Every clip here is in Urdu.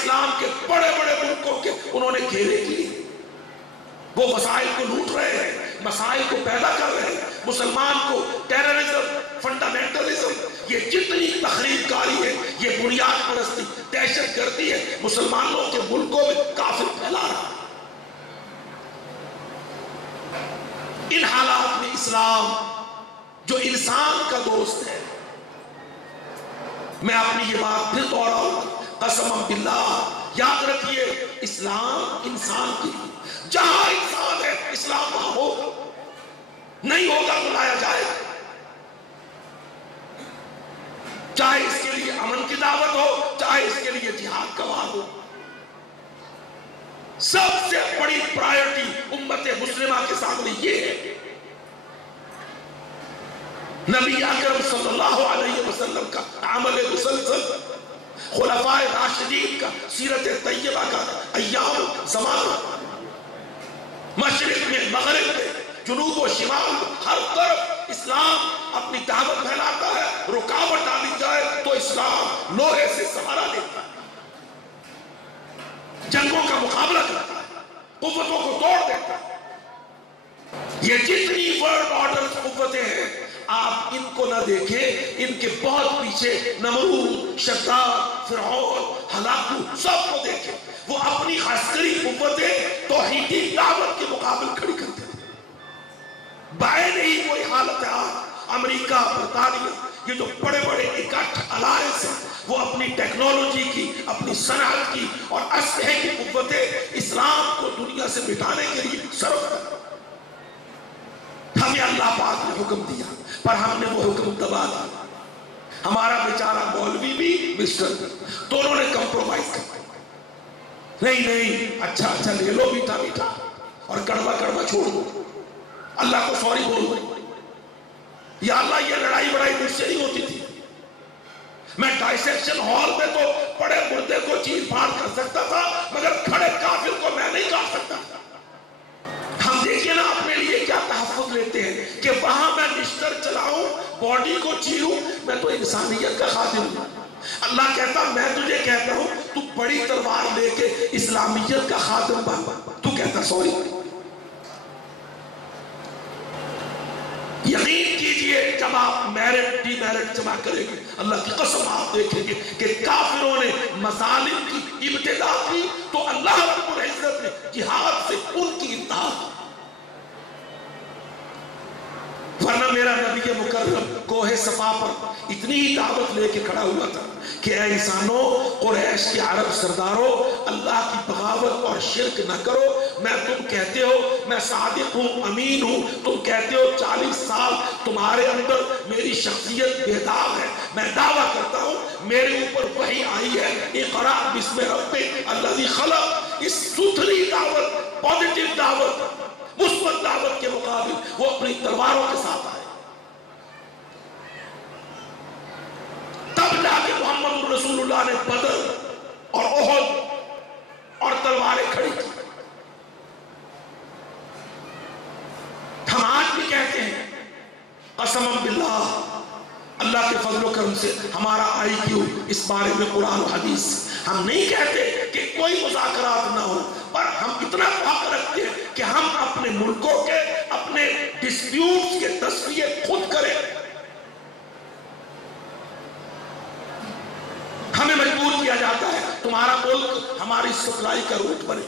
اسلام کے بڑے بڑے ملکوں کے انہوں نے گھیرے کیے، وہ وسائل کو لوٹ رہے ہیں، مسائل کو پیدا کر رہے ہیں، مسلمان کو ٹیررزم، فنڈامنٹلزم، یہ جتنی تخریب کاری ہے، یہ بنیاد پرستی، دہشت گردی ہے، مسلمانوں کے ملکوں میں کافر پھیلا رہا ہے۔ ان حالات میں اسلام جو انسان کا دوست ہے، میں اپنی یہ بات پھر دوہراؤں، قسم باللہ یاد رکھیے، اسلام انسان کے لیے، جہاں انسان ہے اسلام وہاں ہوگا، نہیں ہوگا تو لایا جائے گا، چاہے اس کے لیے امن کی دعوت ہو، چاہے اس کے لیے جہاد کا وعدہ ہو۔ سب سے بڑی پرائیورٹی امت مسلمہ کے سامنے یہ ہے، نبی اکرم صلی اللہ علیہ وسلم کا عمل مسلسل، خلفائے راشدین کا سیرت طیبہ کا ایام زمانہ، مشرق میں مغرب میں جنوب و شمال ہر طرف اسلام اپنی دعوت پھیلاتا ہے، رکاوٹ ڈالی جائے تو اسلام لوہے سے سہارا دیتا ہے، جنگوں کا مقابلہ کرتا ہے، قوتوں کو توڑ دیتا ہے۔ یہ جتنی ورلڈ آرڈر قوتیں ہیں، آپ ان کو نہ دیکھیں، ان کے بہت پیچھے نمرود، شداد، فرعون، ہلاکو سب کو دیکھیں، وہ اپنی عسکری قوتیں توحیدی دعوت کے مقابل کھڑی کرتے تھے۔ بعین ہی کوئی حالت ہے آج امریکہ، برطانیہ، یہ جو بڑے بڑے اکٹھ الائنس ہیں، وہ اپنی ٹیکنالوجی کی، اپنی صنعت کی اور اسلحے کی قوتیں اسلام کو دنیا سے مٹانے کے لیے صرف کرتے ہیں۔ ہمیں اللہ پاک نے حکم دیا پر ہم نے وہ حکم دبا دیا، ہمارا بیچارہ مولوی بھی مسٹر دونوں نے کمپرومائز کر دیا، نہیں اچھا لے لو میٹھا میٹھا اور کڑوا کڑوا چھوڑ دو، اللہ کو سوری بول دو، یا اللہ یہ لڑائی بڑائی مجھ سے نہیں ہوتی تھی، میں ڈائسیکشن ہال میں تو بڑے مردے کو چیر پھاڑ کر سکتا تھا مگر کھڑے کافر کو میں نہیں کاٹ سکتا تھا۔ ہم دیکھیں نا اپنے لیے کیا تحفظ لیتے ہیں کہ وہاں میں بستر چلاؤں، باڈی کو چیروں، میں تو انسانیت کا خادم ہوں۔ اللہ کہتا میں تجھے کہتا ہوں تو بڑی تلوار لے کے اسلامیت کا خادم بن، تو کہتا سوری۔ یقین کیجئے جب آپ میرٹ ڈی میرٹ جمع کریں گے، اللہ کی قسم آپ دیکھیں گے کہ کافروں نے مظالم کی ابتدا کی تو اللہ رب العزت نے جہاد سے ان کی انتہا کی۔ ورنہ میرا نبی مکرم کوہ صفا پر اتنی ہی دعوت لے کے کھڑا ہوا تھا کہ اے انسانوں، قریش کے عرب سرداروں، اللہ کی بغاوت اور شرک نہ کرو، میں تم کہتے ہو میں صادق ہوں، امین ہوں، تم کہتے ہو 40 سال تمہارے اندر میری شخصیت بیدار ہے، میں دعویٰ کرتا ہوں میرے اوپر وحی آئی ہے، اقرأ بسم ربک الذی خلق، اس ستھری دعوت، پازیٹیو دعوت، مثبت دعوت کے مقابل وہ اپنی تلواروں کے ساتھ آئے۔ تب جا کے محمد رسول اللہ نے بدر اور احد اور تلواریں کھڑی کی۔ ہم آج بھی کہتے ہیں قسم باللہ، اللہ کے فضل و کرم سے ہمارا آئی کیو اس بارے میں قرآن و حدیث، ہم نہیں کہتے کہ کوئی مذاکرات نہ ہو، پر ہم اتنا حق رکھتے ہیں کہ ہم اپنے ملکوں کے اپنے ڈسپیوٹس کے تصفیے خود کریں۔ ہمیں مجبور کیا جاتا ہے تمہارا ملک ہماری سپلائی کا روٹ بنے،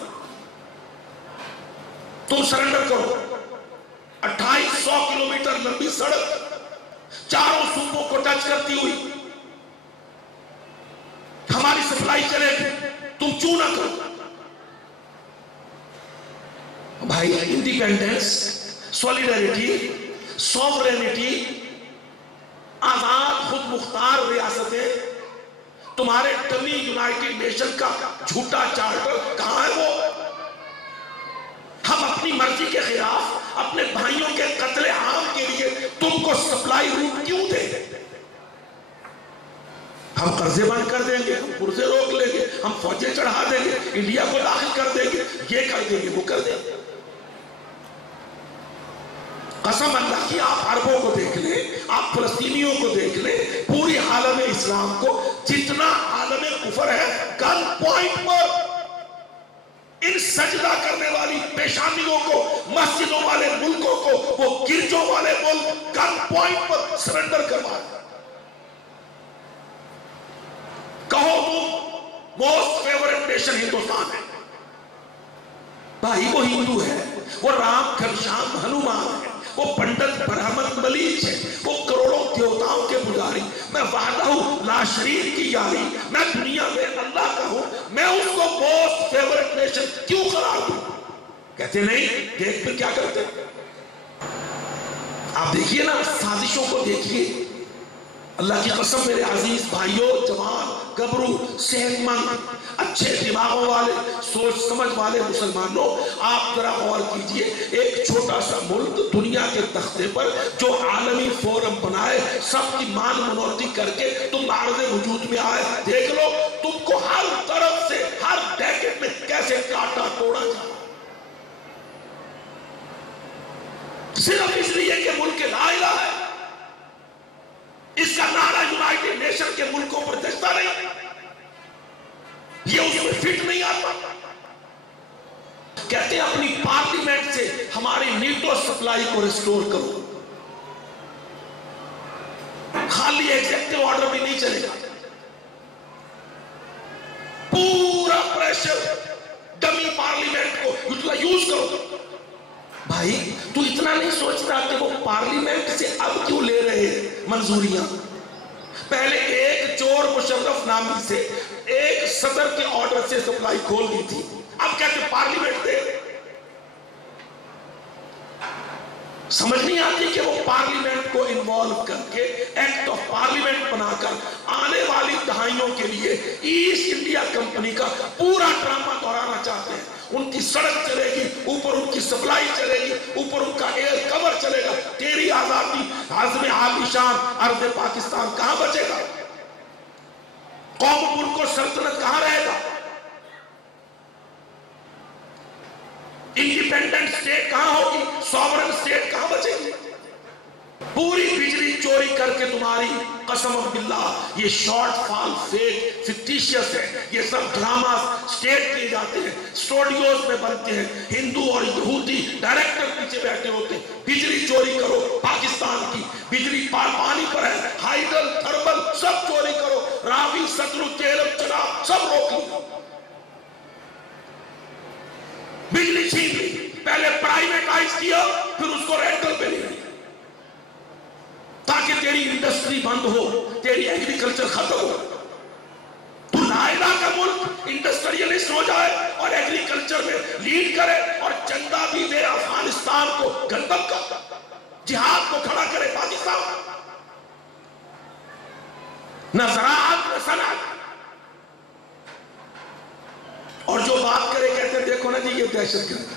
تم سرنڈر کرو۔ 2800 کلومیٹر لمبی سڑک چاروں صوبوں کو ٹچ کرتی ہوئی ہماری سپلائی چلے گی، تم کیوں نہ کرو؟ بھائی انڈیپینڈنس، سولیڈریٹی، سوورینٹی، آزاد خود مختار ریاستیں، تمہارے ڈمی یونائٹڈ نیشن کا جھوٹا چارٹر کہاں ہے وہ؟ ہم اپنی مرضی کے خلاف اپنے بھائیوں کے قتل عام کے لیے تم کو سپلائی روٹ کیوں دیں؟ ہم قرضے بند کر دیں گے، ہم پرزے روک لیں گے، ہم فوجیں چڑھا دیں گے، انڈیا کو داخل کر دیں گے، یہ کر دیں گے، وہ کر دیں گے۔ قسم اللہ کی آپ عربوں کو دیکھ لیں، آپ فلسطینیوں کو دیکھ لیں، پوری عالم اسلام کو جتنا عالم کفر ہے، گن پوائنٹ پر ان سجدہ کرنے والی پیشانیوں کو، مسجدوں والے ملکوں کو وہ گرجوں والے ملک گن پوائنٹ پر سرنڈر کروا دیں۔ کہو تم موسٹ فیورٹ نیشن ہندوستان ہے، بھائی وہ ہندو ہے، وہ رام گھنشیام ہنومان ہے، وہ پنڈت برہمن ملیچ ہے، وہ کروڑوں دیوتاؤں کے پجاری، میں وحدہ لا شریک کی یاری، میں دنیا میں اللہ کا ہوں، میں اس کو موسٹ فیورٹ نیشن کیوں قرار دوں؟ کہتے نہیں، دیکھ پھر کیا کرتے؟ آپ دیکھیے نا سازشوں کو دیکھیے، اللہ کی قسم میرے عزیز بھائیوں، جوان گبرو صحت مند اچھے دماغوں والے سوچ سمجھ والے مسلمانوں، آپ ذرا غور کیجئے، ایک چھوٹا سا ملک دنیا کے تختے پر جو عالمی فورم بنائے، سب کی مان منوتی کر کے تم معرض وجود میں آئے، دیکھ لو تم کو ہر طرف سے ہر ڈیکٹ میں کیسے کاٹا توڑا جائے، صرف اس لیے کہ ملک لا الہ ہے، اس کا نعرہ یونائیٹڈ نیشن کے ملکوں پر جچتا نہیں، یہ اس میں فٹ نہیں آتا۔ کہتے ہیں اپنی پارلیمنٹ سے ہماری نیٹو سپلائی کو ریسٹور کرو، خالی ایگزیکٹو آرڈر بھی نہیں چلے گا، پورا پریشر ڈمی پارلیمنٹ کو یوز کرو۔ بھائی تو اتنا نہیں سوچتا کہ وہ پارلیمنٹ سے اب کیوں لے رہے ہیں منظوریاں؟ پہلے ایک چور مشرف نامی سے ایک صدر کے آرڈر سے سپلائی کھول دی تھی، اب کہتے پارلیمنٹ دے۔ سمجھ نہیں آتی کہ وہ پارلیمنٹ کو انوالو کر کے ایکٹ آف پارلیمنٹ بنا کر آنے والی دہائیوں کے لیے ایسٹ انڈیا کمپنی کا پورا ڈرامہ دہرانا چاہتے ہیں۔ ان کی سڑک چلے گی، اوپر ان کی سپلائی چلے گی، اوپر ان کا ایئر کور چلے گا، تیری آزادی عزم عالی شان ارض پاکستان کہاں بچے گا؟ قوم ملک و سلطنت کہاں رہے گا؟ انڈیپینڈنٹ سٹیٹ کہاں ہوگی؟ سوورن سٹیٹ کہاں بچے گی؟ پوری بجلی چوری کر کے تمہاری قسم باللہ یہ شارٹ فال فیک فکٹیشیس ہے، یہ سب ڈراماز سٹیٹ کیے جاتے ہیں، اسٹوڈیوز میں بنتے ہیں، ہندو اور یہودی ڈائریکٹر پیچھے بیٹھے ہوتے ہیں، بجلی چوری کرو پاکستان کی، بجلی پانی پر ہے، ہائیڈل تھرمل سب چوری کرو، راوی ستلج جہلم چناب سب روک لو، بجلی چھین لی، پہلے پرائیویٹائز کیا پھر اس کو رینٹل پہ لیا تاکہ تیری انڈسٹری بند ہو، تیری ایگریکلچر ختم ہو، تو لا الہ کا ملک انڈسٹریلسٹ ہو جائے اور ایگریکلچر میں لیڈ کرے اور چندہ بھی دے افغانستان کو گندم کا، جہاد کو کھڑا کرے پاکستان، نہ زراعت نہ صنعت، اور جو بات کرے کہتے ہیں دیکھو نا جی یہ دہشت گرد،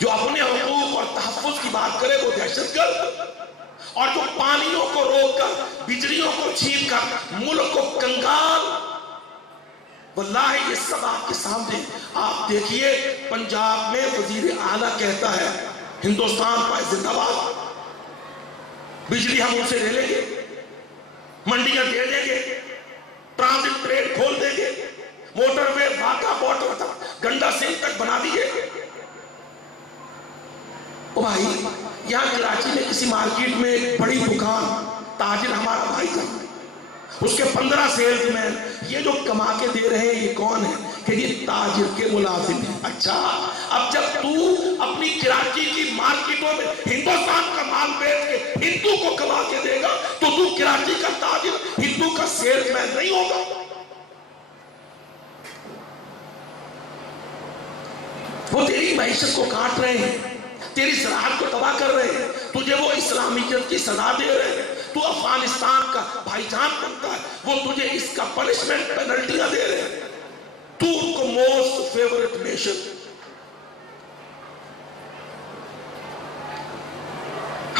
جو اپنے حقوق اور تحفظ کی بات کرے وہ دہشت گرد، اور جو پانیوں کو روک کر بجلیوں کو چھین کر ملک کو کنگال، واللہ یہ سب آپ کے سامنے۔ آپ دیکھیے پنجاب میں وزیر اعلیٰ کہتا ہے ہندوستان پائے زندہ باد، بجلی ہم ان سے لے لیں گے، منڈیاں دے دیں گے، ٹرانزٹ ٹرین کھول دیں گے، موٹر وے واقع بورڈر گنڈا سنگھ تک بنا دیے۔ او بھائی یہاں کراچی میں کسی مارکیٹ میں ایک بڑی دکان، تاجر ہمارا بھائی تھا، اس کے 15 سیلز مین، یہ جو کما کے دے رہے ہیں یہ کون ہے؟ کہ یہ تاجر کے ملازم ہیں۔ اچھا اب جب تو اپنی کراچی کی مارکیٹوں میں ہندوستان کا مال بیچ کے ہندو کو کما کے دے گا تو کراچی کا تاجر ہندو کا سیلز مین نہیں ہوگا؟ وہ تیری معیشت کو کاٹ رہے ہیں، تیری زراعت کو تباہ کر رہے ہیں، تجھے وہ اسلامیت کی سزا دے رہے ہیں، تو افغانستان کا بھائی جان بنتا ہے، وہ تجھے اس کا پنشمنٹ پینلٹیاں دے رہے ہیں، تو ان کو موسٹ فیورٹ نیشن۔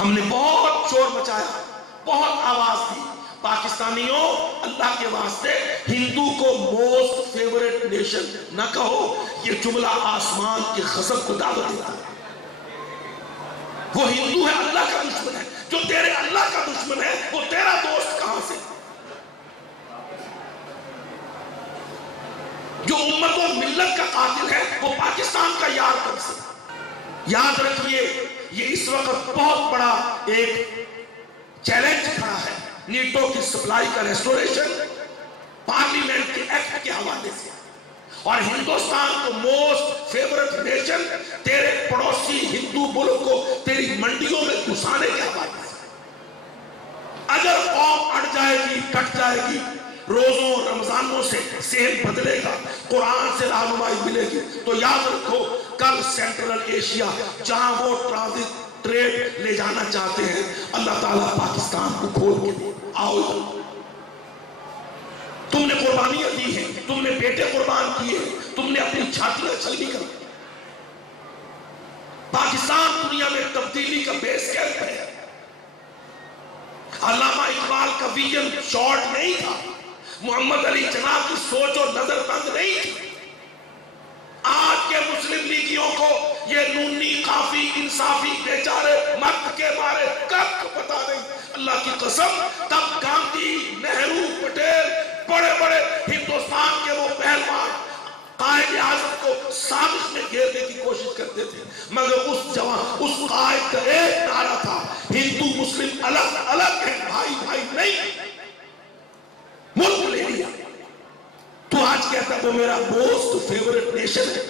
ہم نے بہت شور مچایا، بہت آواز دی، پاکستانیوں اللہ کے واسطے ہندو کو موسٹ فیورٹ نیشن نہ کہو، یہ جملہ آسمان کے غضب کو دعوت دیتا ہے۔ وہ ہندو ہے اللہ کا دشمن ہے. جو تیرے اللہ کا دشمن ہے وہ تیرا دوست کہاں سے؟ جو امت اور ملت کا قاتل ہے وہ پاکستان کا یار کب سے؟ یاد رکھیے یہ اس وقت بہت بڑا ایک چیلنج کھڑا ہے نیٹو کی سپلائی کا ریسٹوریشن پارلیمنٹ کے ایکٹ کے حوالے سے، اور ہندوستان کو موسٹ فیورٹ نیشن تیرے پڑوسی ہندو ملک کو تیری منڈیوں میں گھسانے کے حوالے سے. اگر قوم اڑ جائے گی کٹ جائے گی، روزوں رمضانوں سے صحت بدلے گا، قرآن سے رہنمائی ملے گی، تو یاد رکھو کل سینٹرل ایشیا جہاں وہ ٹرانزٹ ٹریڈ لے جانا چاہتے ہیں اللہ تعالیٰ پاکستان کو کھول کے دے. آؤ تم نے قربانیاں دی ہیں، تم نے بیٹے قربان کیے، تم نے اپنی چھاتیاں چھلنی کر. پاکستان دنیا میں تبدیلی کا بیس کیمپ ہے. علامہ اقبال کا ویژن شارٹ نہیں تھا، محمد علی جناح کی سوچ اور نظر بند نہیں تھی. آج کے مسلم لیگیوں کو یہ نونی قافی انصافی بیچارے مرد کے بارے کب پتا نہیں. اللہ کی قسم تب گاندھی نہرو پٹیل بڑے بڑے ہندوستان کے وہ پہلوان قائد اعظم کو سازش میں گھیرنے کی کوشش کرتے تھے، مگر اس قائد کا ایک نعرہ تھا ہندو مسلم الگ الگ ہیں، بھائی بھائی نہیں. ملک لے لیا تو آج کہتا ہے وہ میرا موسٹ فیورٹ نیشن ہے.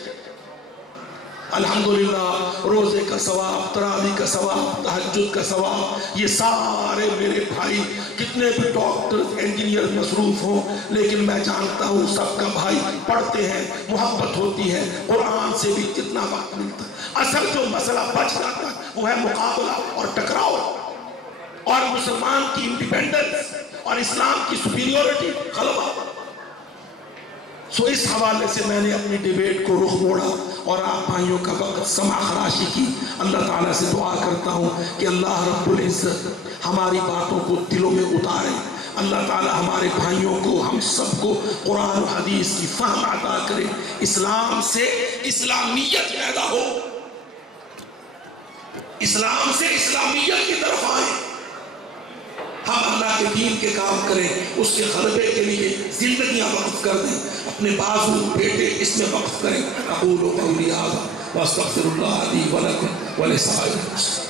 الحمدللہ روزے کا ثواب، تراویح کا ثواب، تہجد کا ثواب، یہ سارے میرے بھائی کتنے بھی ڈاکٹر انجینئر مصروف ہوں، لیکن میں جانتا ہوں سب کا بھائی پڑھتے ہیں، محبت ہوتی ہے، قرآن سے بھی کتنا وقت ملتا ہے. اصل جو مسئلہ بچ جاتا ہے وہ ہے مقابلہ اور ٹکراؤ اور مسلمان کی انڈیپینڈنس اور اسلام کی سپیریورٹی غلبہ. سو اس حوالے سے میں نے اپنی ڈیبیٹ کو رخ موڑا اور آپ بھائیوں کا وقت سمع خراشی کی. اللہ تعالیٰ سے دعا کرتا ہوں کہ اللہ رب العزت ہماری باتوں کو دلوں میں اتارے. اللہ تعالیٰ ہمارے بھائیوں کو، ہم سب کو قرآن و حدیث کی فہم عطا کرے، اسلام سے اسلامیت پیدا ہو، اسلام سے اسلامیت کی طرف آئیں، ہم اللہ کے دین کے کام کریں، اس کے غلبے کے لیے زندگیاں وقف کر دیں، اپنے بازو بیٹے اس میں وقف کریں. اقول قولی ھذا واستغفر اللہ لی ولکم ولسائر المسلمین.